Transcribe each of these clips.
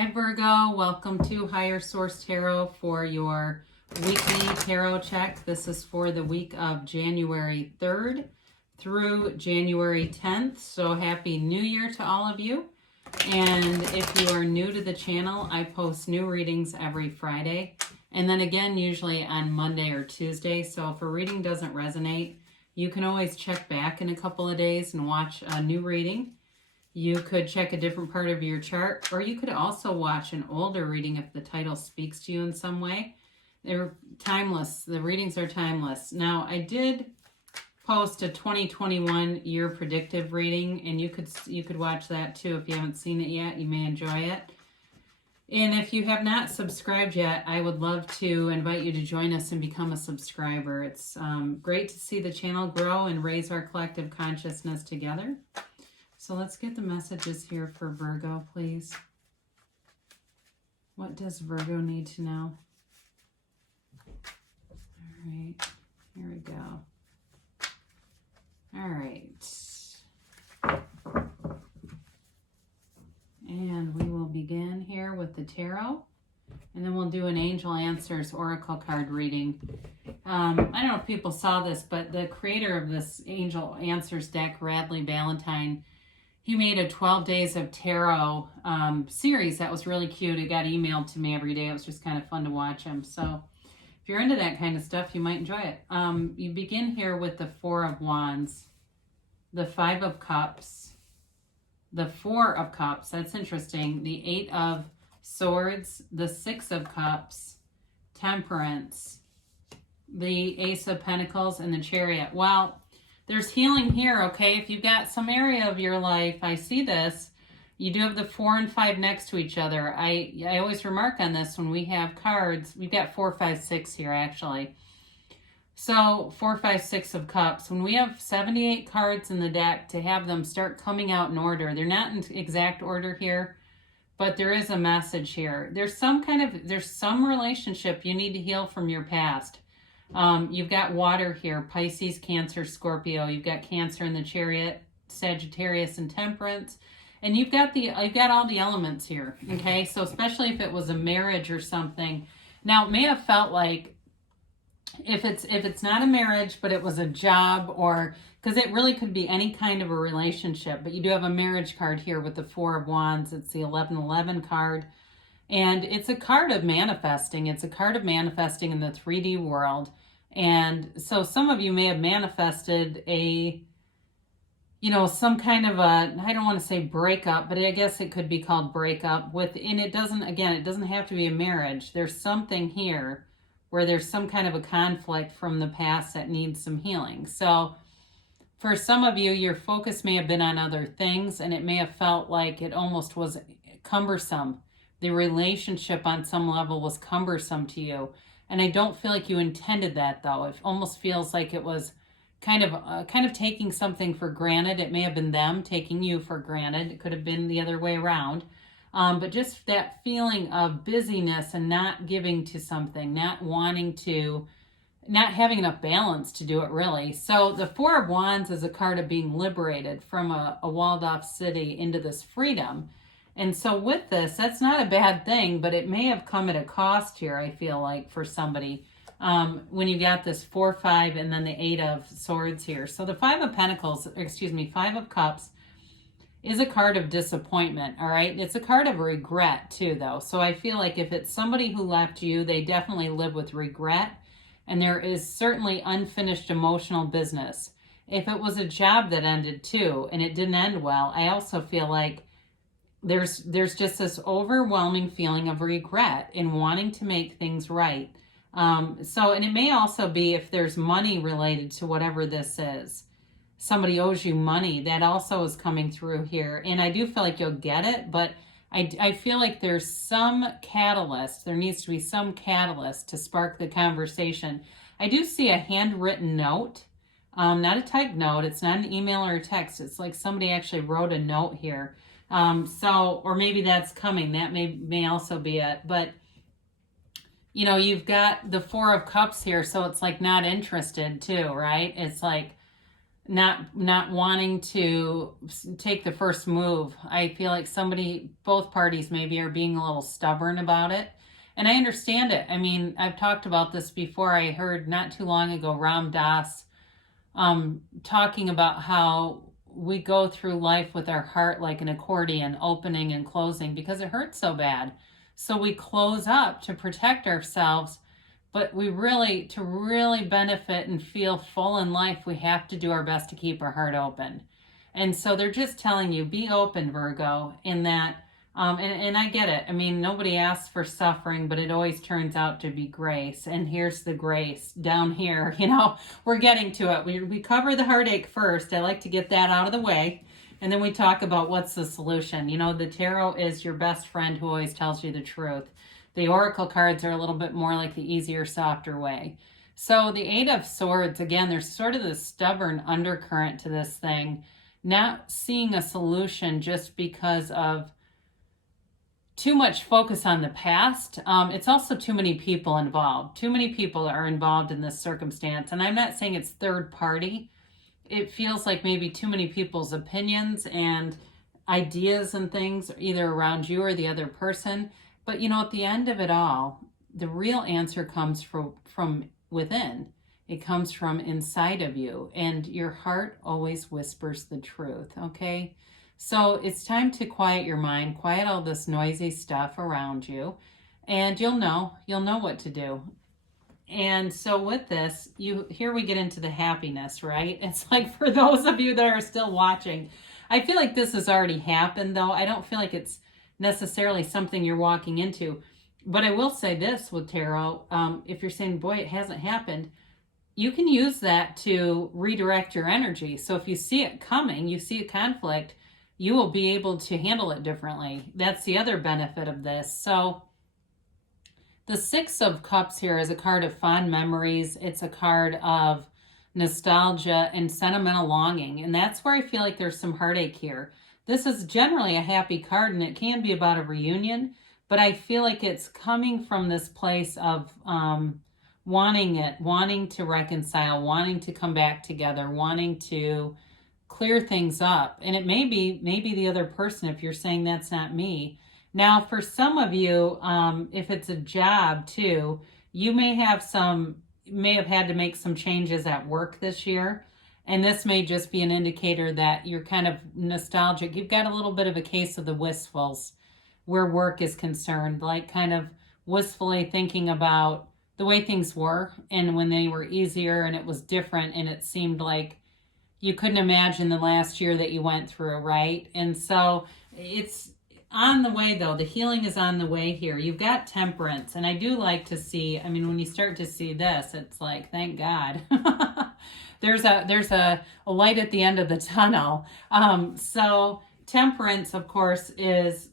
Hi Virgo, welcome to Higher Source Tarot for your weekly tarot check. This is for the week of January 3rd through January 10th. So happy New Year to all of you. And if you are new to the channel, I post new readings every Friday. And then again, usually on Monday or Tuesday. So if a reading doesn't resonate, you can always check back in a couple of days and watch a new reading. You could check a different part of your chart, or you could also watch an older reading if the title speaks to you in some way. They're timeless. The readings are timeless. Now, I did post a 2021 year predictive reading, and you could watch that too if you haven't seen it yet. You may enjoy it. And if you have not subscribed yet, I would love to invite you to join us and become a subscriber. It's great to see the channel grow and raise our collective consciousness together. So let's get the messages here for Virgo, please. What does Virgo need to know? All right, here we go. All right. And we will begin here with the tarot. And then we'll do an Angel Answers Oracle card reading. I don't know if people saw this, but the creator of this Angel Answers deck, Radley Valentine, he made a 12 Days of Tarot series that was really cute. It got emailed to me every day. It was just kind of fun to watch him. So if you're into that kind of stuff, you might enjoy it. You begin here with the Four of Wands, the Five of Cups, the Four of Cups. That's interesting. The Eight of Swords, the Six of Cups, Temperance, the Ace of Pentacles, and the Chariot. Well, there's healing here, okay? If you've got some area of your life, I see this. You do have the 4 and 5 next to each other. I always remark on this when we have cards. We've got 4, 5, 6 here, actually. So 4, 5, 6 of Cups. When we have 78 cards in the deck, to have them start coming out in order. They're not in exact order here, but there is a message here. There's some relationship you need to heal from your past. You've got water here, Pisces, Cancer, Scorpio. You've got Cancer in the Chariot, Sagittarius, and Temperance. And you've got all the elements here, okay? So especially if it was a marriage or something. Now, it may have felt like if it's not a marriage, but it was a job, or because it really could be any kind of a relationship. But you do have a marriage card here with the Four of Wands. It's the 1111 card. And it's a card of manifesting. It's a card of manifesting in the 3D world. And so some of you may have manifested some kind of a, I don't want to say breakup, but I guess it could be called breakup and it doesn't have to be a marriage. There's something here where there's some kind of a conflict from the past that needs some healing. So for some of you, your focus may have been on other things, and it may have felt like it almost was cumbersome. The relationship on some level was cumbersome to you. And I don't feel like you intended that, though. It almost feels like it was kind of taking something for granted. It may have been them taking you for granted. It could have been the other way around. But just that feeling of busyness and not giving to something, not having enough balance to do it, really. So the Four of Wands is a card of being liberated from a walled-off city into this freedom. And so with this, that's not a bad thing, but it may have come at a cost here, I feel like, for somebody. When you got this 4, 5, and then the 8 of Swords here. So the Five of Cups is a card of disappointment, all right? It's a card of regret, too, though. So I feel like if it's somebody who left you, they definitely live with regret, and there is certainly unfinished emotional business. If it was a job that ended, too, and it didn't end well, I also feel like there's just this overwhelming feeling of regret in wanting to make things right. And it may also be if there's money related to whatever this is. Somebody owes you money. That also is coming through here. And I do feel like you'll get it, but I feel like there's some catalyst. There needs to be some catalyst to spark the conversation. I do see a handwritten note, not a typed note. It's not an email or a text. It's like somebody actually wrote a note here. Or maybe that's coming. That may also be it. But, you've got the Four of Cups here, so it's like not interested too, right? It's like not wanting to take the first move. I feel like both parties maybe are being a little stubborn about it. And I understand it. I mean, I've talked about this before. I heard not too long ago Ram Dass talking about how we go through life with our heart like an accordion, opening and closing because it hurts so bad. So we close up to protect ourselves, but to really benefit and feel full in life, we have to do our best to keep our heart open. And so they're just telling you, be open, Virgo, in that. And I get it. I mean, nobody asks for suffering, but it always turns out to be grace. And here's the grace down here. We're getting to it. We cover the heartache first. I like to get that out of the way. And then we talk about what's the solution. The tarot is your best friend who always tells you the truth. The oracle cards are a little bit more like the easier, softer way. So the Eight of Swords, again, there's sort of this stubborn undercurrent to this thing. Not seeing a solution just because of too much focus on the past. It's also too many people involved. Too many people are involved in this circumstance. And I'm not saying it's third party. It feels like maybe too many people's opinions and ideas and things either around you or the other person. But at the end of it all, the real answer comes from within. It comes from inside of you. And your heart always whispers the truth, okay? So it's time to quiet your mind, quiet all this noisy stuff around you, and you'll know what to do. And so with this, here we get into the happiness, right? It's like, for those of you that are still watching, I feel like this has already happened, though. I don't feel like it's necessarily something you're walking into. But I will say this with tarot, if you're saying, boy, it hasn't happened, you can use that to redirect your energy. So if you see it coming, you see a conflict, you will be able to handle it differently. That's the other benefit of this. So the Six of Cups here is a card of fond memories. It's a card of nostalgia and sentimental longing. And that's where I feel like there's some heartache here. This is generally a happy card, and it can be about a reunion, but I feel like it's coming from this place of wanting to reconcile, wanting to come back together, wanting to clear things up. And it may be the other person, if you're saying that's not me. Now, for some of you, if it's a job too, you may have had to make some changes at work this year. And this may just be an indicator that you're kind of nostalgic. You've got a little bit of a case of the wistfuls where work is concerned, like kind of wistfully thinking about the way things were and when they were easier and it was different and it seemed like you couldn't imagine the last year that you went through, right? And so it's on the way, though. The healing is on the way here. You've got Temperance, and I do like to see, when you start to see this, it's like, thank God. There's a light at the end of the tunnel. So Temperance, of course, is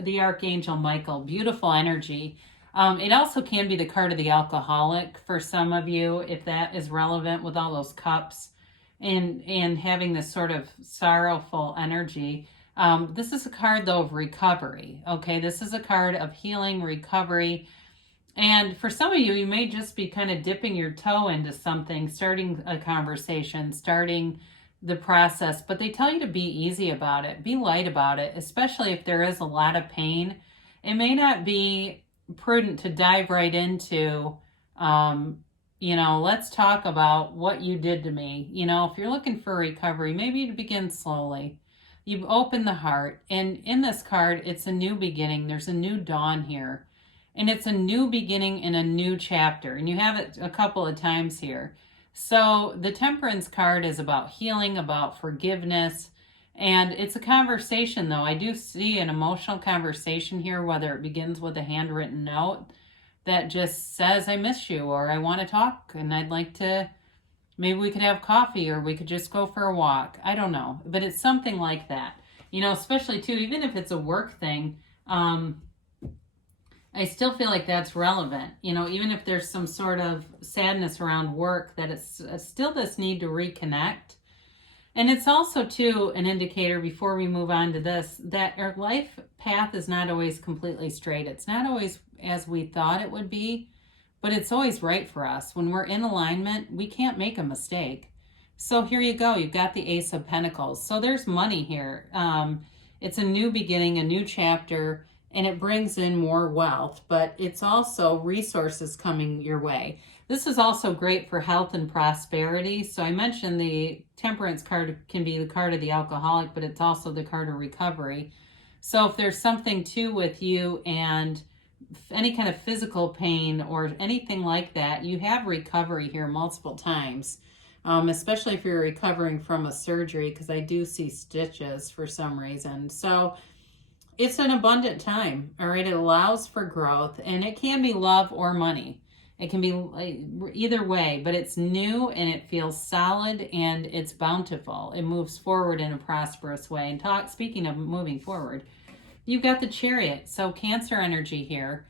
the Archangel Michael. Beautiful energy. It also can be the card of the alcoholic for some of you, if that is relevant with all those cups and having this sort of sorrowful energy. This is a card, though, of recovery. Okay, this is a card of healing, recovery. And for some of you, you may just be kind of dipping your toe into something, starting a conversation, starting the process. But they tell you to be easy about it, be light about it, especially if there is a lot of pain. It may not be prudent to dive right into, let's talk about what you did to me. If you're looking for recovery, maybe you begin slowly. You've opened the heart, and in this card, it's a new beginning. There's a new dawn here, and it's a new beginning in a new chapter, and you have it a couple of times here. So the Temperance card is about healing, about forgiveness, and it's a conversation, though. I do see an emotional conversation here, whether it begins with a handwritten note that just says, I miss you, or I want to talk, and I'd like to... Maybe we could have coffee, or we could just go for a walk. I don't know. But it's something like that. Especially, too, even if it's a work thing, I still feel like that's relevant. Even if there's some sort of sadness around work, that it's still this need to reconnect. And it's also, too, an indicator, before we move on to this, that our life path is not always completely straight. It's not always as we thought it would be. But it's always right for us. When we're in alignment, we can't make a mistake. So here you go. You've got the Ace of Pentacles. So there's money here. It's a new beginning, a new chapter, and it brings in more wealth, but it's also resources coming your way. This is also great for health and prosperity. So I mentioned the Temperance card can be the card of the alcoholic, but it's also the card of recovery. So if there's something too with you and any kind of physical pain or anything like that, you have recovery here multiple times. Especially if you're recovering from a surgery, because I do see stitches for some reason. So it's an abundant time, all right? It allows for growth, and it can be love or money. It can be either way, but it's new and it feels solid and it's bountiful. It moves forward in a prosperous way. And speaking of moving forward, you've got the Chariot, so Cancer energy here.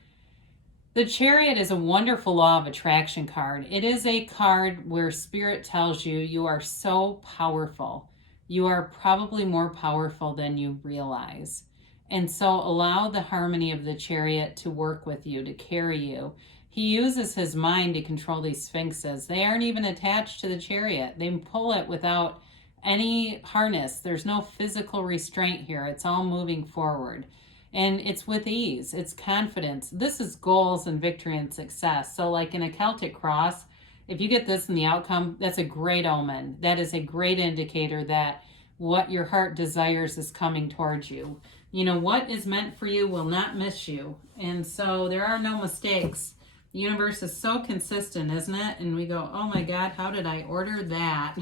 The Chariot is a wonderful law of attraction card. It is a card where Spirit tells you you are so powerful. You are probably more powerful than you realize. And so allow the harmony of the Chariot to work with you, to carry you. He uses his mind to control these sphinxes. They aren't even attached to the Chariot. They pull it without any harness. There's no physical restraint here. It's all moving forward. And it's with ease. It's confidence. This is goals and victory and success. So like in a Celtic cross, if you get this in the outcome, that's a great omen. That is a great indicator that what your heart desires is coming towards you. You know, what is meant for you will not miss you. And so there are no mistakes. The universe is so consistent, isn't it? And we go, oh my God, how did I order that?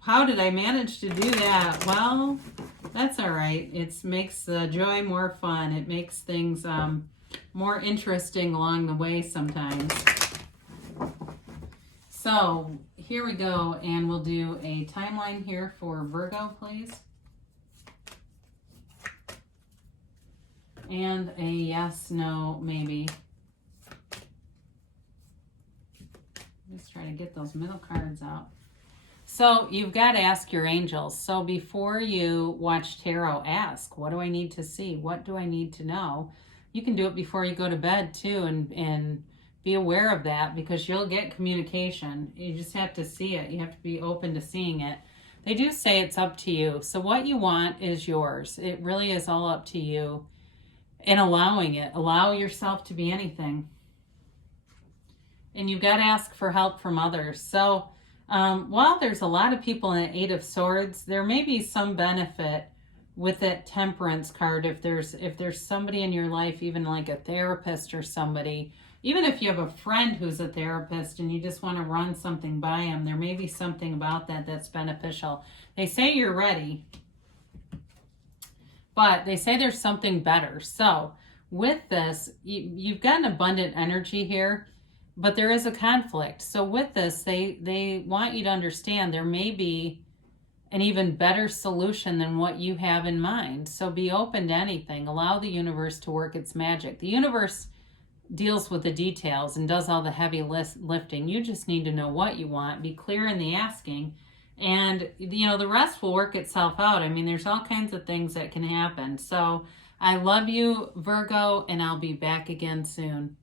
How did I manage to do that? Well, that's all right. It makes the joy more fun. It makes things more interesting along the way sometimes. So here we go, and we'll do a timeline here for Virgo, please. And a yes, no, maybe. Just try to get those middle cards out. So you've got to ask your angels. So before you watch tarot, ask, what do I need to see? What do I need to know? You can do it before you go to bed too, and be aware of that, because you'll get communication. You just have to see it. You have to be open to seeing it. They do say it's up to you. So what you want is yours. It really is all up to you, and allowing it. Allow yourself to be anything. And you've got to ask for help from others. So while there's a lot of people in the Eight of Swords, there may be some benefit with that Temperance card if there's somebody in your life, even like a therapist or somebody, even if you have a friend who's a therapist and you just want to run something by them, there may be something about that that's beneficial. They say you're ready, but they say there's something better. So with this, you've got an abundant energy here, but there is a conflict. So with this, they want you to understand there may be an even better solution than what you have in mind. So be open to anything. Allow the universe to work its magic. The universe deals with the details and does all the heavy lifting. You just need to know what you want. Be clear in the asking. And, you know, the rest will work itself out. I mean, there's all kinds of things that can happen. So I love you, Virgo, and I'll be back again soon.